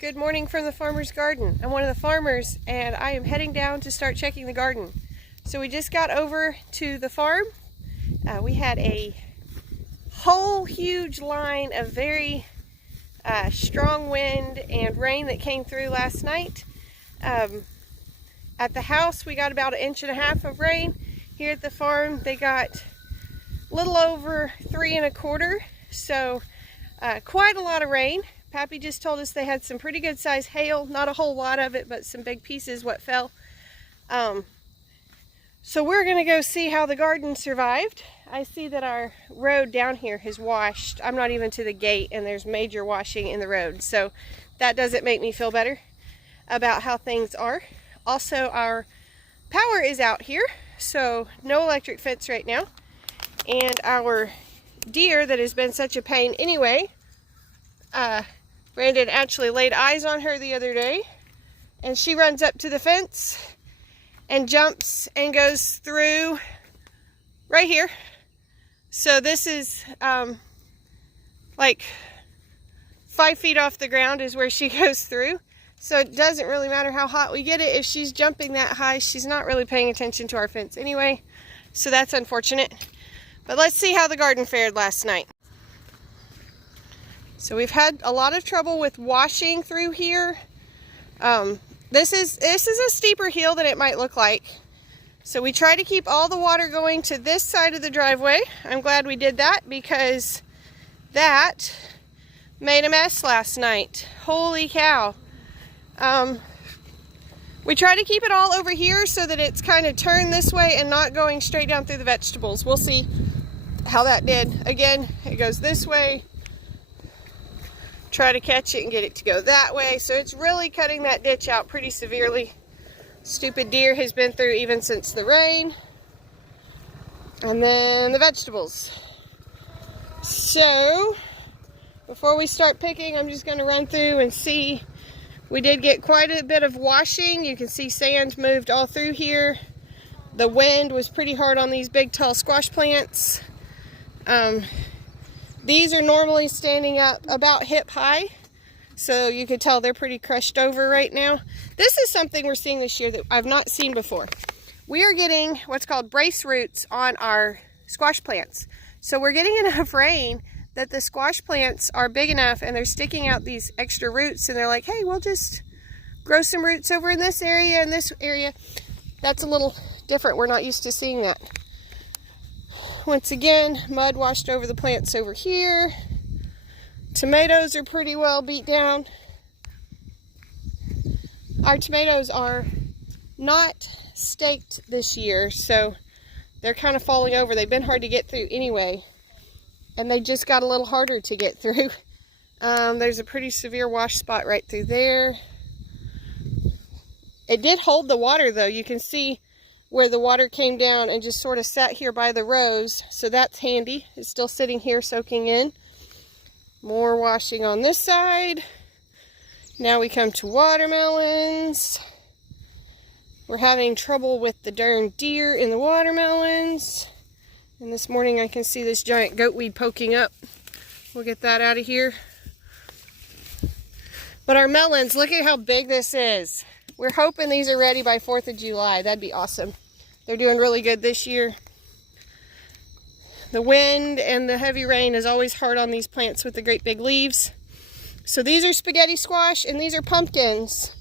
Good morning from the farmer's garden. I'm one of the farmers and I am heading down to start checking the garden. So we just got over to the farm. We had a whole huge line of very strong wind and rain that came through last night. At the house we got about 1.5 inches of rain. Here at the farm they got a little over 3.25 inches. So quite a lot of rain. Pappy just told us they had some pretty good size hail, not a whole lot of it, but some big pieces what fell. So we're gonna go see how the garden survived. I see that our road down here has washed. I'm not even to the gate and there's major washing in the road. So that doesn't make me feel better about how things are. Also, our power is out here, so no electric fence right now. And our deer that has been such a pain anyway, Brandon actually laid eyes on her the other day, and she runs up to the fence and jumps and goes through right here. So this is like 5 feet off the ground is where she goes through. So it doesn't really matter how hot we get it. If she's jumping that high, she's not really paying attention to our fence anyway. So that's unfortunate. But let's see how the garden fared last night. So we've had a lot of trouble with washing through here. This is a steeper hill than it might look like. So we try to keep all the water going to this side of the driveway. I'm glad we did that because that made a mess last night. Holy cow. We try to keep it all over here so that it's kind of turned this way and not going straight down through the vegetables. We'll see how that did. Again, it goes this way. Try to catch it and get it to go that way. So it's really cutting that ditch out pretty severely. Stupid deer has been through even since the rain. And then the vegetables. So before we start picking, I'm just going to run through and see. We did get quite a bit of washing. You can see sand moved all through here. The wind was pretty hard on these big tall squash plants. These are normally standing up about hip high, so you could tell they're pretty crushed over right now. This is something we're seeing this year that I've not seen before. We are getting what's called brace roots on our squash plants. So we're getting enough rain that the squash plants are big enough and they're sticking out these extra roots, and they're like, hey, we'll just grow some roots over in this area and this area. That's a little different. We're not used to seeing that. Once again, mud washed over the plants over here. Tomatoes are pretty well beat down. Our tomatoes are not staked this year, so they're kind of falling over. They've been hard to get through anyway, and they just got a little harder to get through. There's a pretty severe wash spot right through there. It did hold the water though. You can see where the water came down and just sort of sat here by the rows. So that's handy. It's still sitting here soaking in. More washing on this side. Now we come to watermelons. We're having trouble with the darn deer in the watermelons. And this morning I can see this giant goatweed poking up. We'll get that out of here. But our melons, look at how big this is. We're hoping these are ready by 4th of July. That'd be awesome. They're doing really good this year. The wind and the heavy rain is always hard on these plants with the great big leaves. So these are spaghetti squash and these are pumpkins.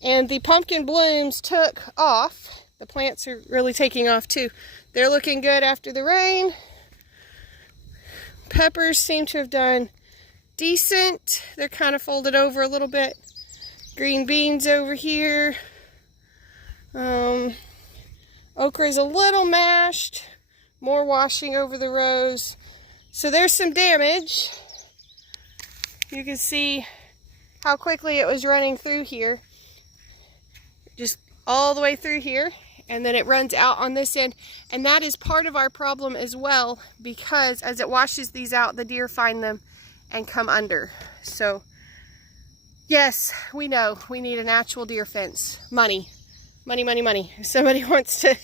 And the pumpkin blooms took off. The plants are really taking off too. They're looking good after the rain. Peppers seem to have done decent. They're kind of folded over a little bit. Green beans over here. Okra is a little mashed. More washing over the rows. So there's some damage. You can see how quickly it was running through here. Just all the way through here. And then it runs out on this end. And that is part of our problem as well, because as it washes these out, the deer find them and come under. So yes, we know we need a natural deer fence. Money. Money, money, money. If somebody wants to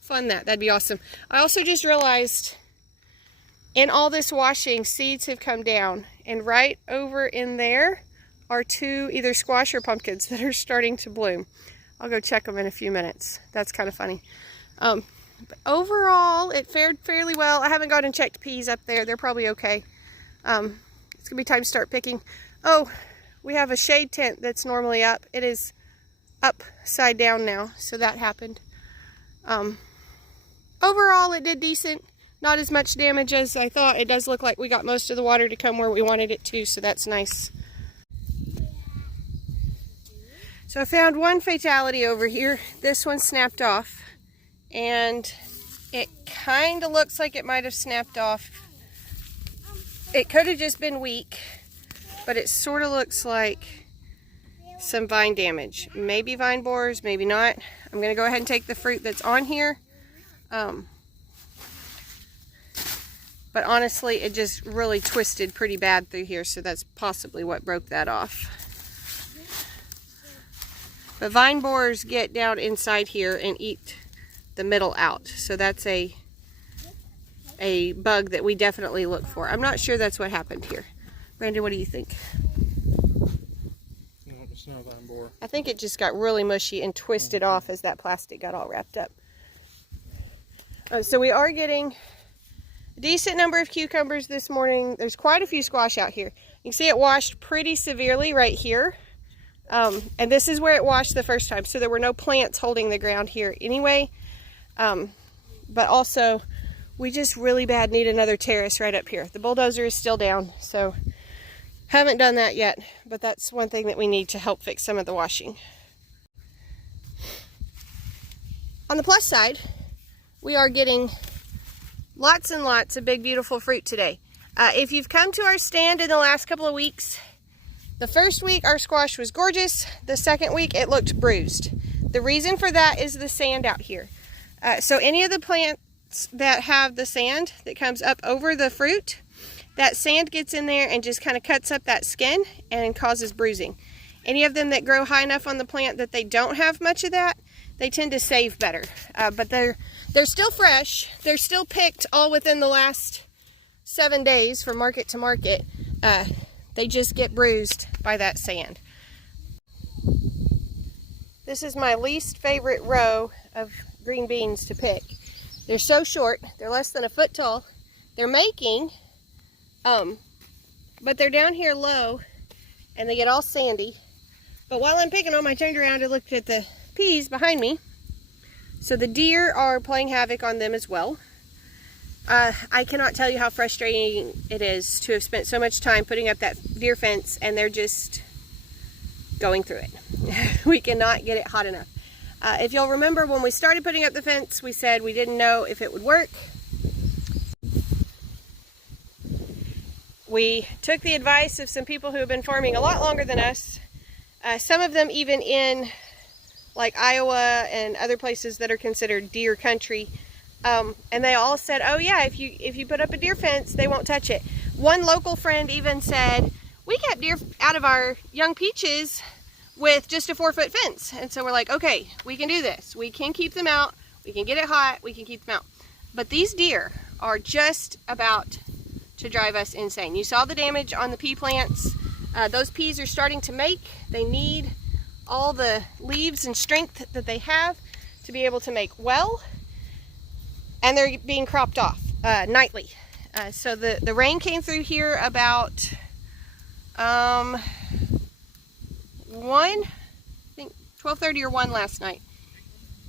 fund that, that'd be awesome. I also just realized in all this washing, seeds have come down. And right over in there are 2 either squash or pumpkins that are starting to bloom. I'll go check them in a few minutes. That's kind of funny. But overall, it fared fairly well. I haven't gone and checked peas up there. They're probably okay. It's gonna be time to start picking. Oh, we have a shade tent that's normally up. It is upside down now, so that happened. Overall, it did decent. Not as much damage as I thought. It does look like we got most of the water to come where we wanted it to, so that's nice. So I found one fatality over here. This one snapped off, and it kind of looks like it might have snapped off. It could have just been weak, but it sort of looks like some vine damage. Maybe vine borers, maybe not. I'm going to go ahead and take the fruit that's on here. But honestly, it just really twisted pretty bad through here, so that's possibly what broke that off. But vine borers get down inside here and eat the middle out, so that's a bug that we definitely look for. I'm not sure that's what happened here. Brandon, what do you think? No, it's not vine borer. I think it just got really mushy and twisted off as that plastic got all wrapped up. So we are getting a decent number of cucumbers this morning. There's quite a few squash out here. You can see it washed pretty severely right here. And this is where it washed the first time, so there were no plants holding the ground here anyway. But also, we just really bad need another terrace right up here. The bulldozer is still down, so haven't done that yet, but that's one thing that we need to help fix some of the washing. On the plus side, we are getting lots and lots of big, beautiful fruit today. If you've come to our stand in the last couple of weeks, the first week our squash was gorgeous. The second week it looked bruised. The reason for that is the sand out here. So any of the plants that have the sand that comes up over the fruit, that sand gets in there and just kind of cuts up that skin and causes bruising. Any of them that grow high enough on the plant that they don't have much of that, they tend to save better. But they're still fresh. They're still picked all within the last 7 days from market to market. They just get bruised by that sand. This is my least favorite row of green beans to pick. They're so short. They're less than a foot tall. They're making, but they're down here low and they get all sandy. But while I'm picking them, I turned around and looked at the peas behind me. So the deer are playing havoc on them as well. I cannot tell you how frustrating it is to have spent so much time putting up that deer fence and they're just going through it. We cannot get it hot enough. If you'll remember when we started putting up the fence, we said we didn't know if it would work. We took the advice of some people who have been farming a lot longer than us. Some of them even in like Iowa and other places that are considered deer country. And they all said, oh yeah, if you put up a deer fence, they won't touch it. One local friend even said, we kept deer out of our young peaches with just a 4-foot fence. And so we're like, okay, we can do this. We can keep them out. We can get it hot. We can keep them out. But these deer are just about to drive us insane. You saw the damage on the pea plants. Those peas are starting to make. They need all the leaves and strength that they have to be able to make well. And they're being cropped off nightly. So the rain came through here about 12:30 or 1 last night.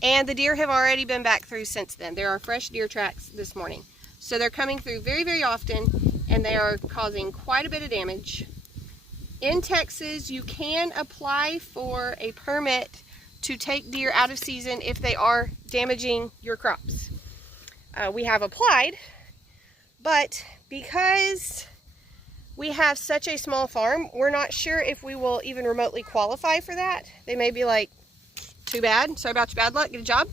And the deer have already been back through since then. There are fresh deer tracks this morning. So they're coming through very, very often, and they are causing quite a bit of damage. In Texas, you can apply for a permit to take deer out of season if they are damaging your crops. We have applied, but because we have such a small farm, we're not sure if we will even remotely qualify for that. They may be like, too bad, sorry about your bad luck, get a job.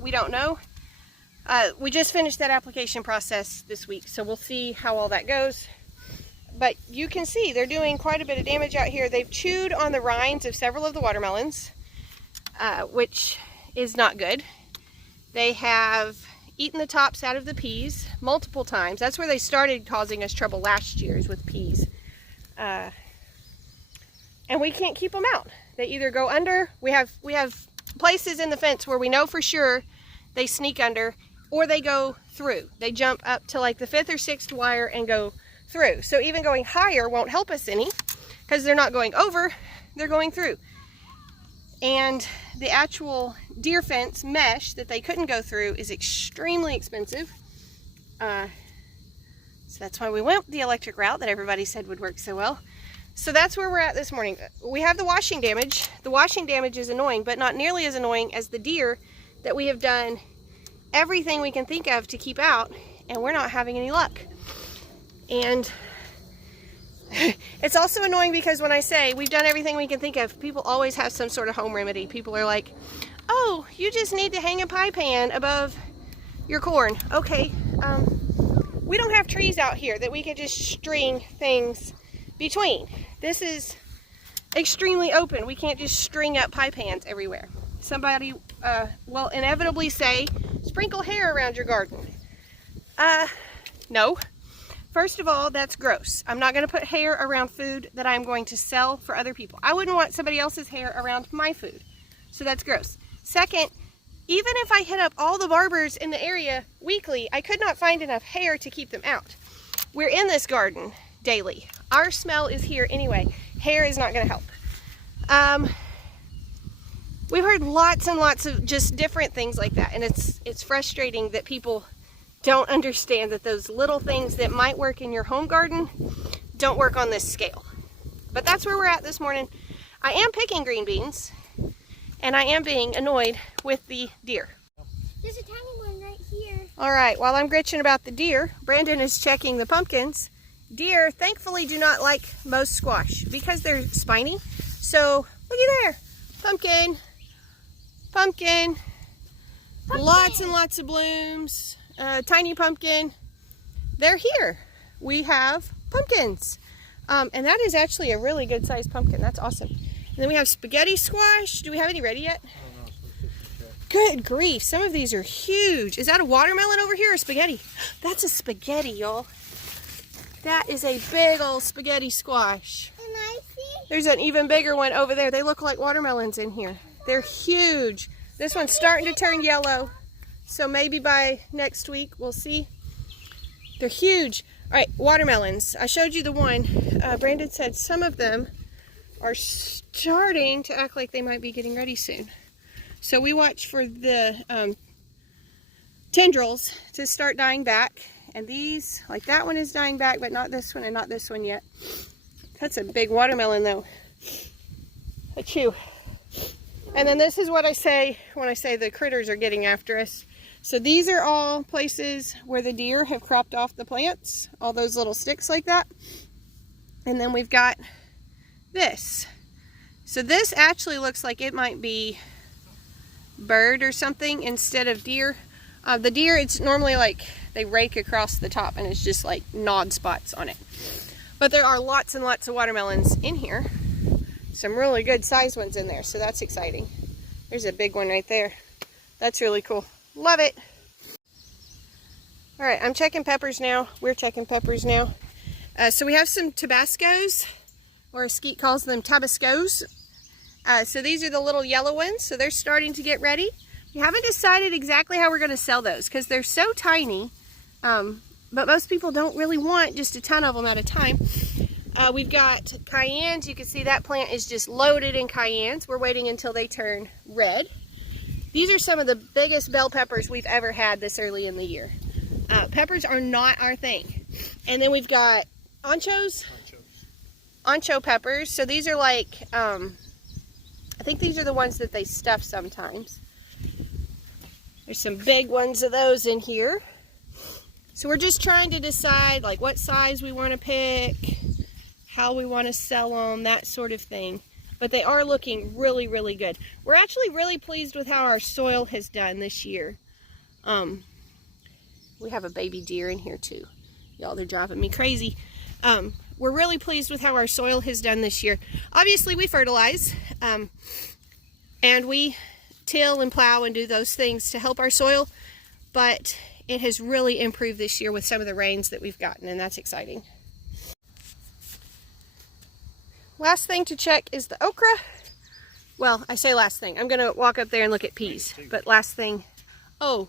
We don't know. We just finished that application process this week, so we'll see how all that goes. But you can see they're doing quite a bit of damage out here. They've chewed on the rinds of several of the watermelons, which is not good. They have eaten the tops out of the peas multiple times. That's where they started causing us trouble last year, is with peas. And we can't keep them out. They either go under, we have places in the fence where we know for sure they sneak under, or they go through. They jump up to like the 5th or 6th wire and go through. So even going higher won't help us any, because they're not going over, they're going through. And the actual deer fence mesh that they couldn't go through is extremely expensive. So that's why we went the electric route that everybody said would work so well. So that's where we're at this morning. We have the washing damage. The washing damage is annoying, but not nearly as annoying as the deer that we have done everything we can think of to keep out, and we're not having any luck. And it's also annoying because when I say we've done everything we can think of, people always have some sort of home remedy. People are like, oh, you just need to hang a pie pan above your corn. Okay, we don't have trees out here that we can just string things between. This is extremely open. We can't just string up pie pans everywhere. Somebody will inevitably say, sprinkle hair around your garden. No. First of all, that's gross. I'm not going to put hair around food that I'm going to sell for other people. I wouldn't want somebody else's hair around my food. So that's gross. Second, even if I hit up all the barbers in the area weekly, I could not find enough hair to keep them out. We're in this garden daily. Our smell is here anyway. Hair is not going to help. We've heard lots and lots of just different things like that, and it's frustrating that people don't understand that those little things that might work in your home garden don't work on this scale. But that's where we're at this morning. I am picking green beans, and I am being annoyed with the deer. There's a tiny one right here. All right, while I'm gritching about the deer, Brandon is checking the pumpkins. Deer thankfully do not like most squash because they're spiny. So looky there, pumpkin, pumpkin, lots and lots of blooms, tiny pumpkin. They're here. We have pumpkins, and that is actually a really good sized pumpkin. That's awesome. And then we have spaghetti squash. Do we have any ready yet? Oh, no, Good grief, some of these are huge. Is that a watermelon over here or spaghetti? That's a spaghetti, y'all. That is a big old spaghetti squash. Can I see? There's an even bigger one over there. They look like watermelons in here. They're huge. This one's starting to turn yellow. So maybe by next week we'll see. They're huge. All right, watermelons. I showed you the one. Brandon said some of them are starting to act like they might be getting ready soon. So we watch for the tendrils to start dying back. And these, like that one is dying back, but not this one and not this one yet. That's a big watermelon though. Achoo. And then this is what I say when I say the critters are getting after us. So these are all places where the deer have cropped off the plants, all those little sticks like that. And then we've got this. So this actually looks like it might be bird or something instead of deer. The deer, it's normally like they rake across the top and it's just like gnawed spots on it. But there are lots and lots of watermelons in here. Some really good sized ones in there, so that's exciting. There's a big one right there. That's really cool. Love it. All right, I'm checking peppers now. We're checking peppers now. So we have some Tabascos, or Skeet calls them Tabascos. So these are the little yellow ones, so they're starting to get ready. We haven't decided exactly how we're going to sell those because they're so tiny, but most people don't really want just a ton of them at a time. We've got cayennes. You can see that plant is just loaded in cayennes. We're waiting until they turn red. These are some of the biggest bell peppers we've ever had this early in the year. Peppers are not our thing. And then we've got anchos. Ancho peppers. So these are like, I think these are the ones that they stuff sometimes. There's some big ones of those in here. So we're just trying to decide like what size we want to pick, how we want to sell them, that sort of thing. But they are looking really, really good. We're actually really pleased with how our soil has done this year. We have a baby deer in here too. Y'all, they're driving me crazy. We're really pleased with how our soil has done this year. Obviously, we fertilize, and we till and plow and do those things to help our soil, but it has really improved this year with some of the rains that we've gotten, and that's exciting. last thing to check is the okra. Well, I say last thing. I'm going to walk up there and look at peas. But last thing, oh,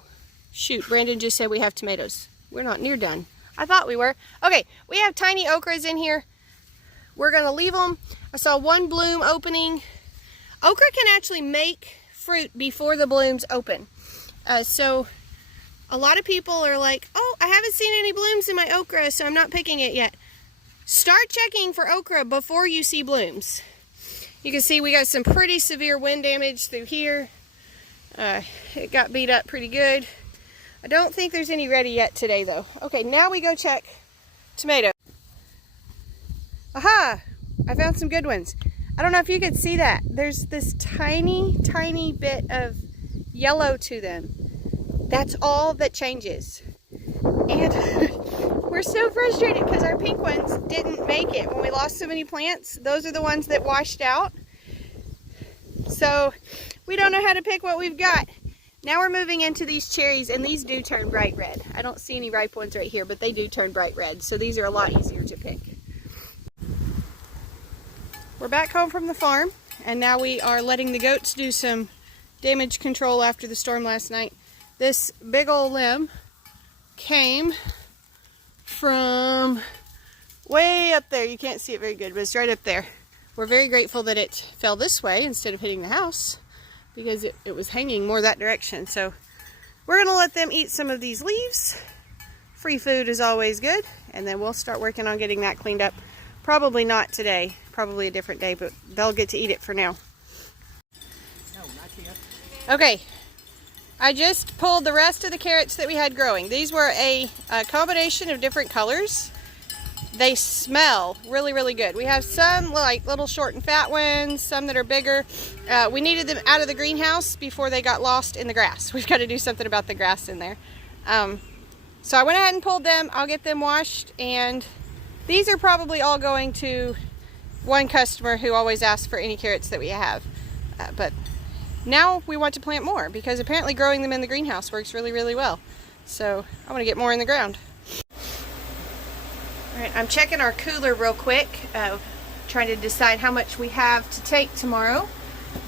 shoot, Brandon just said we have tomatoes. We're not near done. I thought we were. Okay, we have tiny okras in here. We're going to leave them. I saw one bloom opening. Okra can actually make fruit before the blooms open. So a lot of people are like, oh, I haven't seen any blooms in my okra, so I'm not picking it yet. Start checking for okra before you see blooms. You can see we got some pretty severe wind damage through here. It got beat up pretty good. I don't think there's any ready yet today though. Okay, now we go check tomato. Aha! I found some good ones. I don't know if you can see that. There's this tiny, tiny bit of yellow to them. That's all that changes. And we're so frustrated because our pink ones didn't make it. When we lost so many plants, those are the ones that washed out. So we don't know how to pick what we've got. Now we're moving into these cherries, and these do turn bright red. I don't see any ripe ones right here, but they do turn bright red. So these are a lot easier to pick. We're back home from the farm, and now we are letting the goats do some damage control after the storm last night. This big old limb came from way up there. You can't see it very good, but it's right up there. We're very grateful that it fell this way instead of hitting the house, because it was hanging more that direction. So we're going to let them eat some of these leaves. Free food is always good, and then we'll start working on getting that cleaned up. Probably not today, probably a different day, but they'll get to eat it for now. No, not yet. Okay, I just pulled the rest of the carrots that we had growing. These were a combination of different colors. They smell really, really good. We have some like little short and fat ones, some that are bigger. We needed them out of the greenhouse before they got lost in the grass. We've got to do something about the grass in there. So I went ahead and pulled them. I'll get them washed, and these are probably all going to one customer who always asks for any carrots that we have. But now we want to plant more because apparently growing them in the greenhouse works really, really well. So I want to get more in the ground. Alright, I'm checking our cooler real quick, trying to decide how much we have to take tomorrow.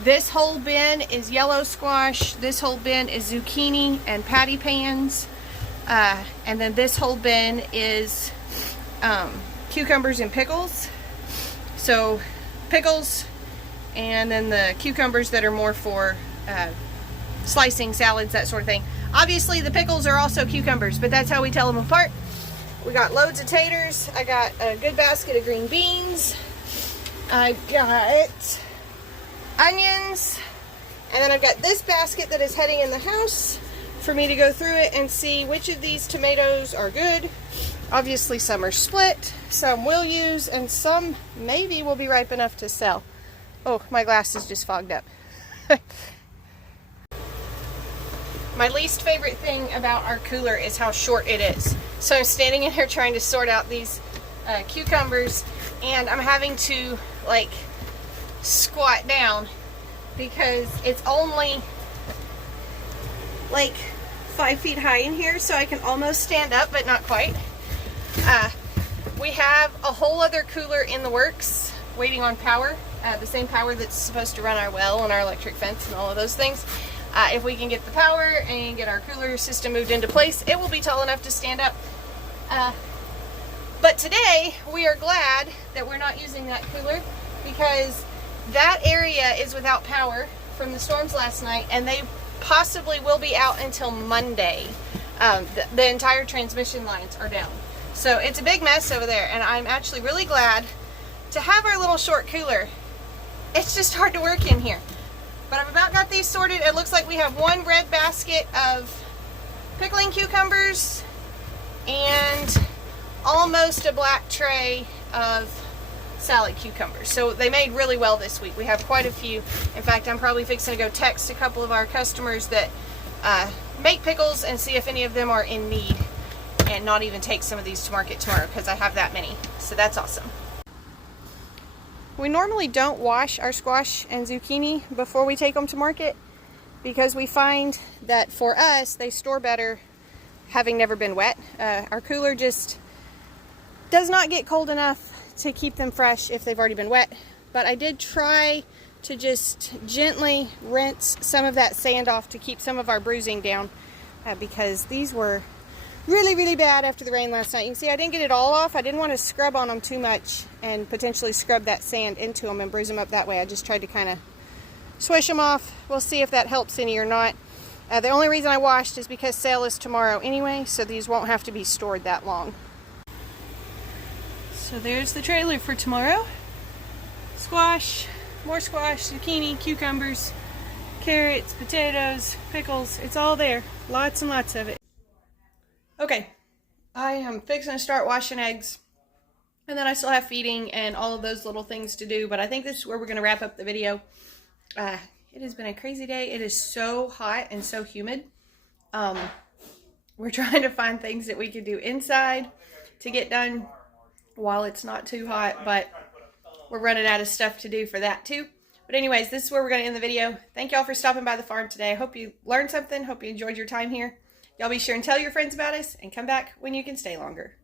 This whole bin is yellow squash, this whole bin is zucchini and patty pans, and then this whole bin is cucumbers and pickles. So pickles, and then the cucumbers that are more for slicing salads, that sort of thing. Obviously the pickles are also cucumbers, but that's how we tell them apart. We got loads of taters. I got a good basket of green beans. I got onions. And then I've got this basket that is heading in the house for me to go through it and see which of these tomatoes are good. Obviously some are split, some we'll use, and some maybe will be ripe enough to sell. Oh, my glass is just fogged up. My least favorite thing about our cooler is how short it is. So I'm standing in here trying to sort out these cucumbers, and I'm having to like squat down because it's only like 5 feet high in here, so I can almost stand up but not quite. We have a whole other cooler in the works waiting on power, the same power that's supposed to run our well and our electric fence and all of those things. If we can get the power and get our cooler system moved into place, it will be tall enough to stand up. But today, we are glad that we're not using that cooler because that area is without power from the storms last night, and they possibly will be out until Monday. The entire transmission lines are down. So it's a big mess over there, and I'm actually really glad to have our little short cooler. It's just hard to work in here. But I've about got these sorted. It looks like we have one red basket of pickling cucumbers and almost a black tray of salad cucumbers. So they made really well this week. We have quite a few. In fact, I'm probably fixing to go text a couple of our customers that make pickles and see if any of them are in need, and not even take some of these to market tomorrow because I have that many. So that's awesome. We normally don't wash our squash and zucchini before we take them to market because we find that for us, they store better having never been wet. Our cooler just does not get cold enough to keep them fresh if they've already been wet. but I did try to just gently rinse some of that sand off to keep some of our bruising down, because these were really bad after the rain last night. You can see I didn't get it all off. I didn't want to scrub on them too much and potentially scrub that sand into them and bruise them up that way. I just tried to kind of swish them off. We'll see if that helps any or not. The only reason I washed is because sale is tomorrow anyway, so these won't have to be stored that long. So there's the trailer for tomorrow. Squash, more squash, zucchini, cucumbers, carrots, potatoes, pickles. It's all there. Lots and lots of it. Okay, I am fixing to start washing eggs. And then I still have feeding and all of those little things to do. But I think this is where we're going to wrap up the video. It has been a crazy day. It is so hot and so humid. We're trying to find things that we can do inside to get done while it's not too hot. But we're running out of stuff to do for that too. But anyways, this is where we're going to end the video. Thank y'all for stopping by the farm today. I hope you learned something. Hope you enjoyed your time here. Y'all be sure and tell your friends about us and come back when you can stay longer.